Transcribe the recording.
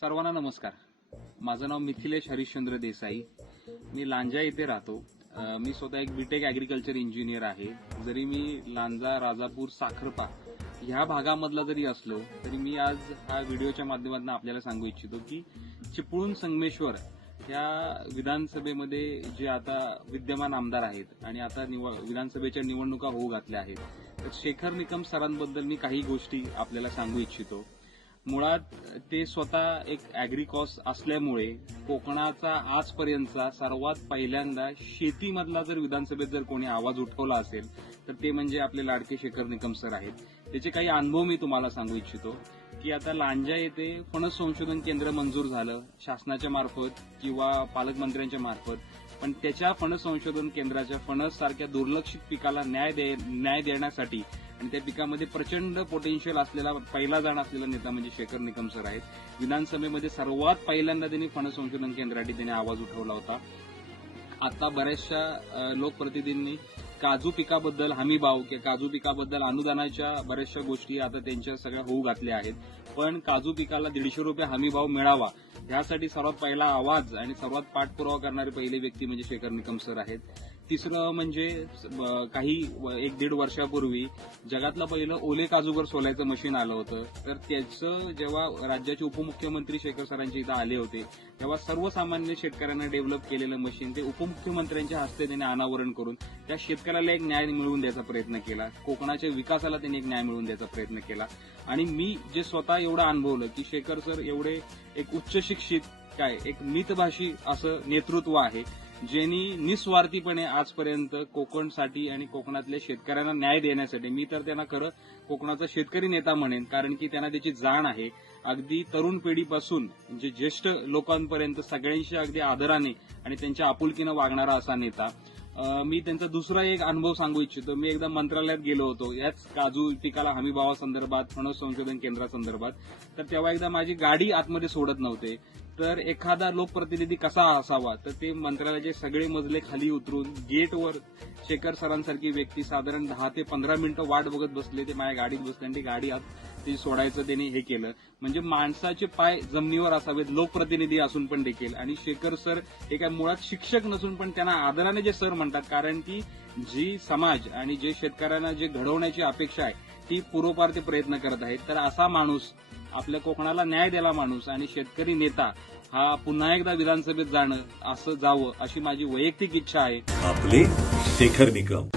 सर्वांना नमस्कार. माझं नाव मिथिलेश हरिश्चंद्र देसाई. मी लांजा येथे राहतो. मी स्वतः एक बीटेक ॲग्रिकल्चर इंजिनियर आहे. जरी मी लांजा राजापूर साखरपा ह्या भागामधला जरी असलो तरी मी आज हा व्हिडिओच्या माध्यमातून आपल्याला सांगू इच्छितो की चिपळूण संगमेश्वर ह्या विधानसभेमध्ये जे आता विद्यमान आमदार आहेत आणि आता निव- विधानसभेच्या निवडणुका होऊ घातल्या आहेत तर शेखर निकम सरांबद्दल मी काही गोष्टी आपल्याला सांगू इच्छितो. मुळात ते स्वतः एक अॅग्रिकॉस असल्यामुळे कोकणाचा आजपर्यंतचा सर्वात पहिल्यांदा शेतीमधला जर विधानसभेत जर कोणी आवाज उठवला असेल तर ते म्हणजे आपले लाडके शेखर निकम सर आहेत. त्याचे काही अनुभव मी तुम्हाला सांगू इच्छितो की आता लांजा येथे फणस संशोधन केंद्र मंजूर झालं शासनाच्या मार्फत किंवा पालकमंत्र्यांच्या मार्फत. पण त्याच्या फणस संशोधन केंद्राच्या फणस सारख्या दुर्लक्षित पिकाला न्याय दे न्याय देण्यासाठी आणि त्या पिकामध्ये प्रचंड पोटेन्शियल असलेला पहिला जाण असलेला नेता म्हणजे शेखर निकम सर आहेत. विधानसभेमध्ये सर्वात पहिल्यांदा त्यांनी फण संशोधन केंद्रासाठी त्यांनी आवाज उठवला होता. आता बऱ्याचशा लोकप्रतिनिधींनी काजू पिकाबद्दल हमी भाव किंवा काजू पिकाबद्दल अनुदानाच्या बऱ्याचशा गोष्टी आता त्यांच्या सगळ्या होऊ घातल्या आहेत. पण काजू पिकाला दीडशे रुपये हमी भाव मिळावा ह्यासाठी सर्वात पहिला आवाज आणि सर्वात पाठपुरावा करणारे पहिले व्यक्ती म्हणजे शेखर निकम सर आहेत. तिसरं म्हणजे काही व- एक दीड वर्षापूर्वी जगातलं पहिलं ओले काजूगर सोलायचं मशीन आलं होतं. तर त्याचं जेव्हा राज्याचे उपमुख्यमंत्री शेखर सरांचे इथं आले होते तेव्हा सर्वसामान्य शेतकऱ्यांना डेव्हलप केलेलं मशीन ते उपमुख्यमंत्र्यांच्या हस्ते त्यांनी अनावरण करून त्या शेतकऱ्याला एक न्याय मिळवून द्यायचा प्रयत्न केला. कोकणाच्या विकासाला त्यांनी एक न्याय मिळवून द्यायचा प्रयत्न केला. आणि मी जे स्वतः एवढं अनुभवलं की शेखर सर एवढे एक उच्च शिक्षित काय? एक मितभाषी असं नेतृत्व आहे ज्यांनी निस्वार्थीपणे आजपर्यंत कोकणसाठी आणि कोकणातल्या शेतकऱ्यांना न्याय देण्यासाठी मी तर त्यांना खरं कोकणाचा शेतकरी नेता म्हणेन कारण की त्यांना त्याची जाण आहे. अगदी तरुण पिढीपासून म्हणजे ज्येष्ठ लोकांपर्यंत सगळ्यांशी अगदी आदराने आणि त्यांच्या आपुलकीनं वागणारा असा नेता. मी त्यांचा दुसरा एक अनुभव सांगू इच्छितो. मी एकदा मंत्रालयात गेलो होतो. याच काजू पिकाला हमी भावासंदर्भात फणस संशोधन केंद्रासंदर्भात तर तेव्हा एकदा माझी गाडी आतमध्ये सोडत नव्हते. तर एखादा लोकप्रतिनिधी कसा असावा? तर ते मंत्रालयाचे सगळे मजले खाली उतरून गेटवर शेखर सरांसारखी व्यक्ती साधारण दहा ते पंधरा मिनिटं वाट बघत बसले ते माझ्या गाडीत बसले आणि ती गाडी आत ते सोडायचं त्यांनी हे केलं. म्हणजे माणसाचे पाय जमिनीवर असावेत लोकप्रतिनिधी असून पण देखील. आणि शेखर सर हे काय मुळात शिक्षक नसून पण त्यांना आदराने जे सर म्हणतात कारण की जी समाज आणि जे शेतकऱ्यांना जे घडवण्याची अपेक्षा आहे ती पूर्वपार ते प्रयत्न करत आहेत. तर असा माणूस आपल्या कोकणाला न्याय दिला माणूस आणि शेतकरी नेता हा पुन्हा एकदा विधानसभेत जाणं असं जावं अशी माझी वैयक्तिक इच्छा आहे. आपले शेखर निकम